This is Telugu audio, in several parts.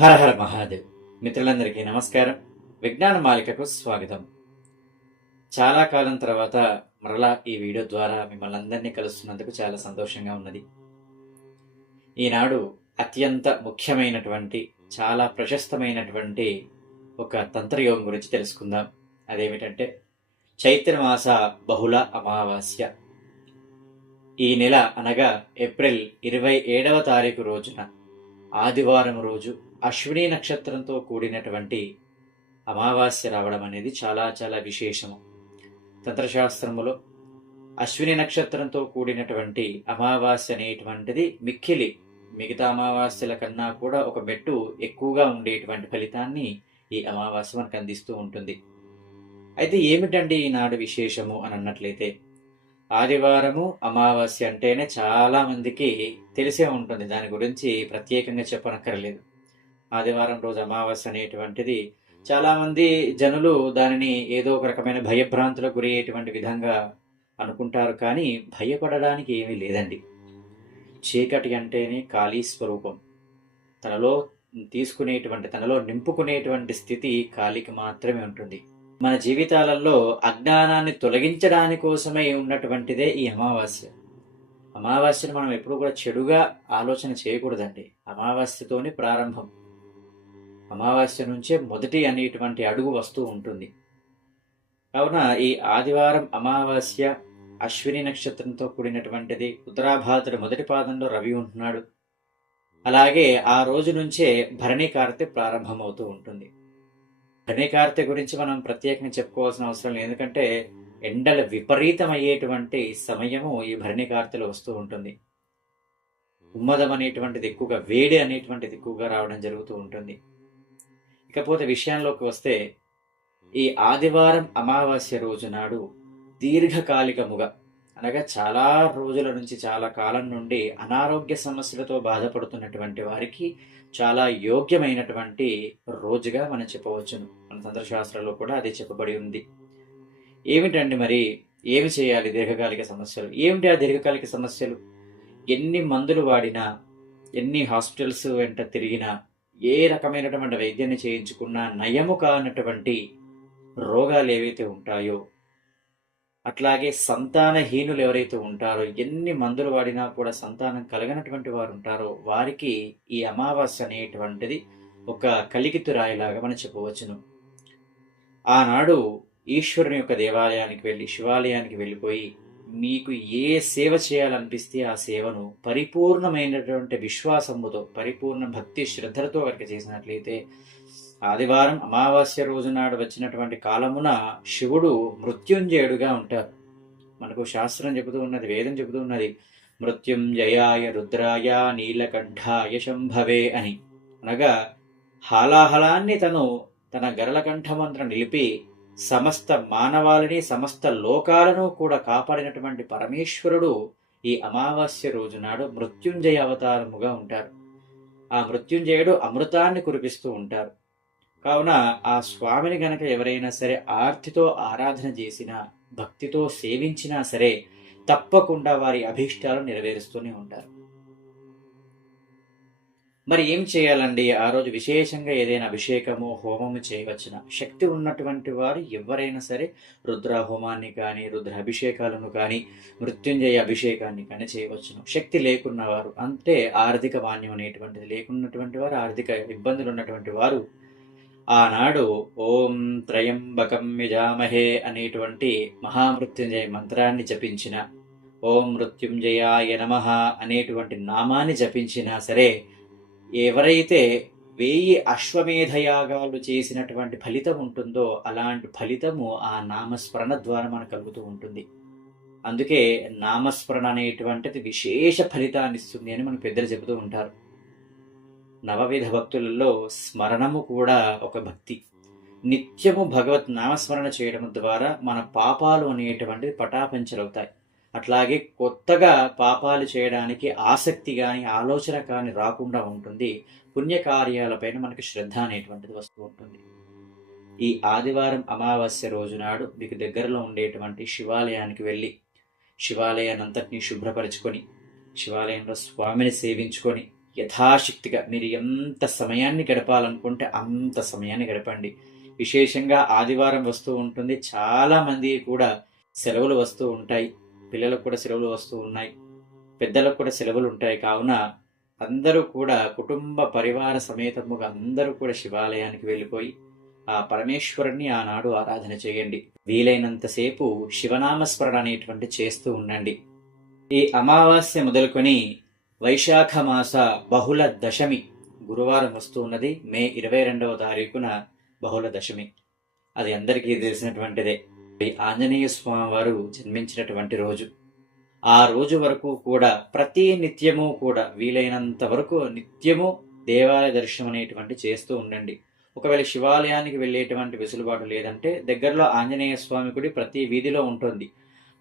హర హర మహాదేవ్. మిత్రులందరికీ నమస్కారం. విజ్ఞాన మాలికకు స్వాగతం. చాలా కాలం తర్వాత మరలా ఈ వీడియో ద్వారా మిమ్మల్ని అందరినీ కలుస్తున్నందుకు చాలా సంతోషంగా ఉన్నది. ఈనాడు అత్యంత ముఖ్యమైనటువంటి చాలా ప్రశస్తమైనటువంటి ఒక తంత్రయోగం గురించి తెలుసుకుందాం. అదేమిటంటే చైత్రమాస బహుళ అమావాస్య. ఈ నెల అనగా ఏప్రిల్ ఇరవై ఏడవ తారీఖు రోజున ఆదివారం రోజు అశ్విని నక్షత్రంతో కూడినటువంటి అమావాస్య రావడం అనేది చాలా చాలా విశేషము. తంత్రశాస్త్రములో అశ్విని నక్షత్రంతో కూడినటువంటి అమావాస్య అనేటువంటిది మిక్కిలి మిగతా అమావాస్యల కన్నా కూడా ఒక మెట్టు ఎక్కువగా ఉండేటువంటి ఫలితాన్ని ఈ అమావాస్య మనకు అందిస్తూ ఉంటుంది. అయితే ఏమిటండి ఈనాడు విశేషము అని అన్నట్లయితే ఆదివారము అమావాస్య అంటేనే చాలా మందికి తెలిసే ఉంటుంది. దాని గురించి ప్రత్యేకంగా చెప్పనక్కర్లేదు. ఆదివారం రోజు అమావాస్య అనేటువంటిది చాలామంది జనులు దానిని ఏదో ఒక రకమైన భయభ్రాంతులకు గురయ్యేటువంటి విధంగా అనుకుంటారు కానీ భయపడడానికి ఏమీ లేదండి. చీకటి అంటేనే ఖాళీ స్వరూపం. తనలో తీసుకునేటువంటి తనలో నింపుకునేటువంటి స్థితి ఖాళీకి మాత్రమే ఉంటుంది. మన జీవితాలలో అజ్ఞానాన్ని తొలగించడాని కోసమే ఉన్నటువంటిదే ఈ అమావాస్య. అమావాస్యను మనం ఎప్పుడు కూడా చెడుగా ఆలోచన చేయకూడదండి. అమావాస్యతోనే ప్రారంభం. అమావాస్య నుంచే మొదటి అనేటువంటి అడుగు వస్తూ ఉంటుంది. కావున ఈ ఆదివారం అమావాస్య అశ్విని నక్షత్రంతో కూడినటువంటిది ఉత్తరాభాద్ర మొదటి పాదంలో రవి ఉంటున్నాడు. అలాగే ఆ రోజు నుంచే భరణి కార్తె ప్రారంభమవుతూ ఉంటుంది. భరణి కార్తె గురించి మనం ప్రత్యేకంగా చెప్పుకోవాల్సిన అవసరం లేదు. ఎందుకంటే ఎండల విపరీతమయ్యేటువంటి సమయము ఈ భరణి కార్తెలు వస్తూ ఉంటుంది. ఉమ్మదం అనేటువంటిది ఎక్కువగా వేడి అనేటువంటిది ఎక్కువగా రావడం జరుగుతూ ఉంటుంది. ఇకపోతే విషయంలోకి వస్తే ఈ ఆదివారం అమావాస్య రోజు నాడు దీర్ఘకాలికముగా అనగా చాలా రోజుల నుంచి చాలా కాలం నుండి అనారోగ్య సమస్యలతో బాధపడుతున్నటువంటి వారికి చాలా యోగ్యమైనటువంటి రోజుగా మనం చెప్పవచ్చును. మన తంత్రశాస్త్రంలో కూడా అది చెప్పబడి ఉంది. ఏమిటండి మరి? ఏమి చేయాలి దీర్ఘకాలిక సమస్యలు? ఏమిటి ఆ దీర్ఘకాలిక సమస్యలు? ఎన్ని మందులు వాడినా ఎన్ని హాస్పిటల్స్ వెంట తిరిగినా ఏ రకమైనటువంటి వైద్యాన్ని చేయించుకున్నా నయము కానటువంటి రోగాలు ఏవైతే ఉంటాయో అట్లాగే సంతానహీనులు ఎవరైతే ఉంటారో ఎన్ని మందులు వాడినా కూడా సంతానం కలగనటువంటి వారు ఉంటారో వారికి ఈ అమావాస్య అనేటువంటిది ఒక కలికితురాయిలాగా మనం చెప్పవచ్చును. ఆనాడు ఈశ్వరుని యొక్క దేవాలయానికి వెళ్ళి శివాలయానికి వెళ్ళిపోయి మీకు ఏ సేవ చేయాలనిపిస్తే ఆ సేవను పరిపూర్ణమైనటువంటి విశ్వాసముతో పరిపూర్ణ భక్తి శ్రద్ధలతో కనుక చేసినట్లయితే ఆదివారం అమావాస్య రోజు నాడు వచ్చినటువంటి కాలమున శివుడు మృత్యుంజయుడుగా ఉంటారు. మనకు శాస్త్రం చెబుతూ ఉన్నది వేదం చెబుతూ ఉన్నది మృత్యుంజయాయ రుద్రాయ నీలకంఠాయ శంభవే అని. అనగా హాలాహలాన్ని తను తన గరళ కంఠమంత్రం నిలిపి సమస్త మానవాళిని సమస్త లోకాలను కూడా కాపాడినటువంటి పరమేశ్వరుడు ఈ అమావాస్య రోజు నాడు మృత్యుంజయ అవతారముగా ఉంటారు. ఆ మృత్యుంజయుడు అమృతాన్ని కురిపిస్తూ ఉంటారు. కావున ఆ స్వామిని గనక ఎవరైనా సరే ఆర్తితో ఆరాధన చేసినా భక్తితో సేవించినా సరే తప్పకుండా వారి అభీష్టాలు నెరవేరుస్తూనే ఉంటారు. మరి ఏం చేయాలండి? ఆ రోజు విశేషంగా ఏదైనా అభిషేకము హోమము చేయవచ్చున? శక్తి ఉన్నటువంటి వారు ఎవరైనా సరే రుద్ర హోమాన్ని కానీ రుద్ర అభిషేకాలను కానీ మృత్యుంజయ అభిషేకాన్ని కానీ చేయవచ్చును. శక్తి లేకున్న వారు అంటే ఆర్థిక మాన్యం అనేటువంటిది లేకున్నటువంటి వారు ఆర్థిక ఇబ్బందులు ఉన్నటువంటి వారు ఆనాడు ఓం త్రయంబకం యజామహే అనేటువంటి మహామృత్యుంజయ మంత్రాన్ని జపించిన ఓం మృత్యుంజయాయ నమ అనేటువంటి నామాన్ని జపించినా సరే ఎవరైతే వెయ్యి అశ్వమేధయాగాలు చేసినటువంటి ఫలితం ఉంటుందో అలాంటి ఫలితము ఆ నామస్మరణ ద్వారా మనకు కలుగుతూ ఉంటుంది. అందుకే నామస్మరణ అనేటువంటిది విశేష ఫలితాన్ని ఇస్తుంది అని మన పెద్దలు చెబుతూ ఉంటారు. నవవిధ భక్తులలో స్మరణము కూడా ఒక భక్తి. నిత్యము భగవత్ నామస్మరణ చేయడం ద్వారా మన పాపాలు అనేటువంటిది పటాపంచలవుతాయి. అట్లాగే కొత్తగా పాపాలు చేయడానికి ఆసక్తి కానీ ఆలోచన కానీ రాకుండా ఉంటుంది. పుణ్యకార్యాలపైన మనకి శ్రద్ధ అనేటువంటిది వస్తూ ఉంటుంది. ఈ ఆదివారం అమావాస్య రోజు నాడు మీకు దగ్గరలో ఉండేటువంటి శివాలయానికి వెళ్ళి శివాలయాన్ని శుభ్రపరచుకొని శివాలయంలో స్వామిని సేవించుకొని యథాశక్తిగా మీరు ఎంత సమయాన్ని గడపాలనుకుంటే అంత సమయాన్ని గడపండి. విశేషంగా ఆదివారం వస్తూ ఉంటుంది. చాలామంది కూడా సెలవులు వస్తూ ఉంటాయి. పిల్లలకు కూడా సెలవులు వస్తూ ఉన్నాయి. పెద్దలకు కూడా సెలవులు ఉంటాయి. కావున అందరూ కూడా కుటుంబ పరివార సమేతముగా అందరూ కూడా శివాలయానికి వెళ్ళిపోయి ఆ పరమేశ్వరుణ్ణి ఆనాడు ఆరాధన చేయండి. వీలైనంతసేపు శివనామస్మరణ అనేటువంటి చేస్తూ ఉండండి. ఈ అమావాస్య మొదలుకొని వైశాఖ మాస బహుళ దశమి గురువారం వస్తూ ఉన్నది మే ఇరవై రెండవ తారీఖున బహుళ దశమి. అది అందరికీ తెలిసినటువంటిదే. ఆంజనేయ స్వామి వారు జన్మించినటువంటి రోజు. ఆ రోజు వరకు కూడా ప్రతి నిత్యము కూడా వీలైనంత వరకు నిత్యము దేవాలయ దర్శనం అనేటువంటి చేస్తూ ఉండండి. ఒకవేళ శివాలయానికి వెళ్ళేటువంటి వెసులుబాటు లేదంటే దగ్గరలో ఆంజనేయ స్వామి గుడి ప్రతి వీధిలో ఉంటుంది.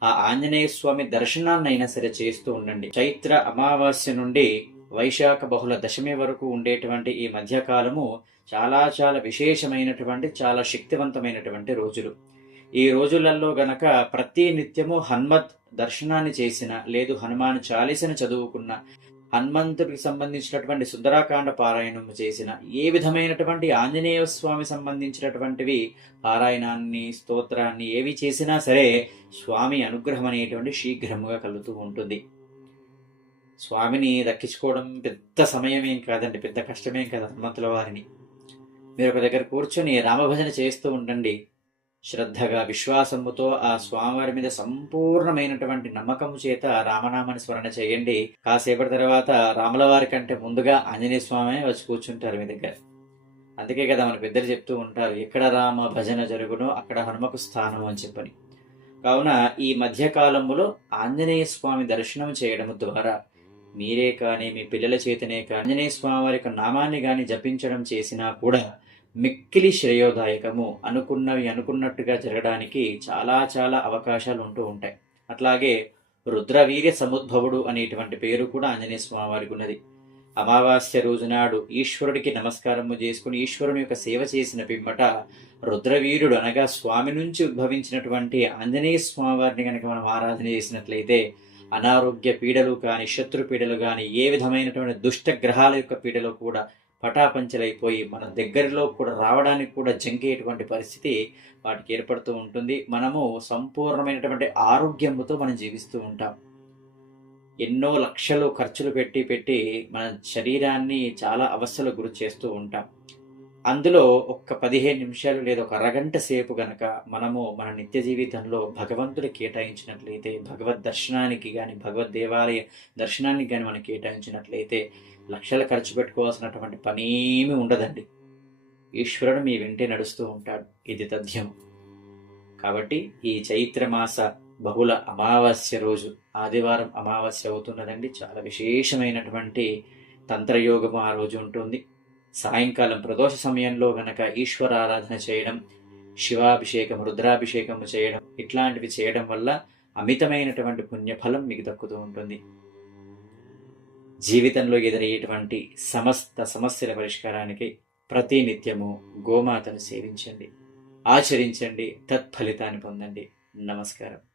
ఆ ఆంజనేయ స్వామి దర్శనాన్ని అయినా సరే చేస్తూ ఉండండి. చైత్ర అమావాస్య నుండి వైశాఖ బహుళ దశమి వరకు ఉండేటువంటి ఈ మధ్యకాలము చాలా చాలా విశేషమైనటువంటి చాలా శక్తివంతమైనటువంటి రోజులు. ఈ రోజులలో గనక ప్రతి నిత్యము హనుమత్ దర్శనాన్ని చేసిన లేదు హనుమాన్ చాలీసని చదువుకున్న హనుమంతుడికి సంబంధించినటువంటి సుందరాకాండ పారాయణం చేసిన ఏ విధమైనటువంటి ఆంజనేయ స్వామి సంబంధించినటువంటివి పారాయణాన్ని స్తోత్రాన్ని ఏవి చేసినా సరే స్వామి అనుగ్రహం అనేటువంటి శీఘ్రముగా కలుగుతూ ఉంటుంది. స్వామిని దక్కించుకోవడం పెద్ద సమయం ఏం కాదండి పెద్ద కష్టమేం కాదు హనుమంతుల వారిని. మీరు ఒక దగ్గర కూర్చొని రామభజన చేస్తూ ఉండండి. శ్రద్ధగా విశ్వాసముతో ఆ స్వామివారి మీద సంపూర్ణమైనటువంటి నమ్మకము చేత రామనామని స్మరణ చేయండి. కాసేపటి తర్వాత రాముల వారి కంటే ముందుగా ఆంజనేయ స్వామి వచ్చి కూర్చుంటారు మీ దగ్గర. అందుకే కదా మన పెద్దలు చెప్తూ ఉంటారు ఎక్కడ రామ భజన జరుగునో అక్కడ హనుమకు స్థానం అని చెప్పని. కావున ఈ మధ్యకాలంలో ఆంజనేయ స్వామి దర్శనం చేయడం ద్వారా మీరే కానీ మీ పిల్లల చేతనే కానీ ఆంజనేయ స్వామి వారి యొక్క నామాన్ని కానీ జపించడం చేసినా కూడా మిక్కిలి శ్రేయోదాయకము అనుకున్నవి అనుకున్నట్టుగా జరగడానికి చాలా చాలా అవకాశాలు ఉంటూ ఉంటాయి. అట్లాగే రుద్రవీర్య సముద్భవుడు అనేటువంటి పేరు కూడా ఆంజనేయ స్వామివారికి ఉన్నది. అమావాస్య రోజునాడు ఈశ్వరుడికి నమస్కారము చేసుకుని ఈశ్వరుని యొక్క సేవ చేసిన పిమ్మట రుద్రవీరుడు అనగా స్వామి నుంచి ఉద్భవించినటువంటి ఆంజనేయ స్వామివారిని కనుక మనం ఆరాధన చేసినట్లయితే అనారోగ్య పీడలు కానీ శత్రు పీడలు కానీ ఏ విధమైనటువంటి దుష్ట గ్రహాల యొక్క పీడలు కూడా పటాపంచలైపోయి మన దగ్గరలో కూడా రావడానికి కూడా జంకేటువంటి పరిస్థితి వాటికి ఏర్పడుతూ ఉంటుంది. మనము సంపూర్ణమైనటువంటి ఆరోగ్యంతో మనం జీవిస్తూ ఉంటాం. ఎన్నో లక్షలు ఖర్చులు పెట్టి పెట్టి మన శరీరాన్ని చాలా అవస్థలు గురి చేస్తూ ఉంటాం. అందులో ఒక్క పదిహేను నిమిషాలు లేదా ఒక అరగంట సేపు గనక మనము మన నిత్య జీవితంలో భగవంతుడు కేటాయించినట్లయితే భగవద్ దర్శనానికి కానీ భగవద్ దేవాలయ దర్శనానికి కానీ మనం కేటాయించినట్లయితే లక్షలు ఖర్చు పెట్టుకోవాల్సినటువంటి పనేమీ ఉండదండి. ఈశ్వరుడు మీ వెంటే నడుస్తూ ఉంటాడు. ఇది తథ్యం. కాబట్టి ఈ చైత్రమాస బహుళ అమావాస్య రోజు ఆదివారం అమావాస్య అవుతున్నదండి. చాలా విశేషమైనటువంటి తంత్రయోగము ఆ రోజు ఉంటుంది. సాయంకాలం ప్రదోష సమయంలో గనక ఈశ్వర ఆరాధన చేయడం శివాభిషేకం రుద్రాభిషేకము చేయడం ఇట్లాంటివి చేయడం వల్ల అమితమైనటువంటి పుణ్యఫలం మీకు దక్కుతూ ఉంటుంది. జీవితంలో ఎదురయ్యేటువంటి సమస్త సమస్యల పరిష్కారానికి ప్రతి నిత్యము గోమాతను సేవించండి. ఆచరించండి. తత్ఫలితాన్ని పొందండి. నమస్కారం.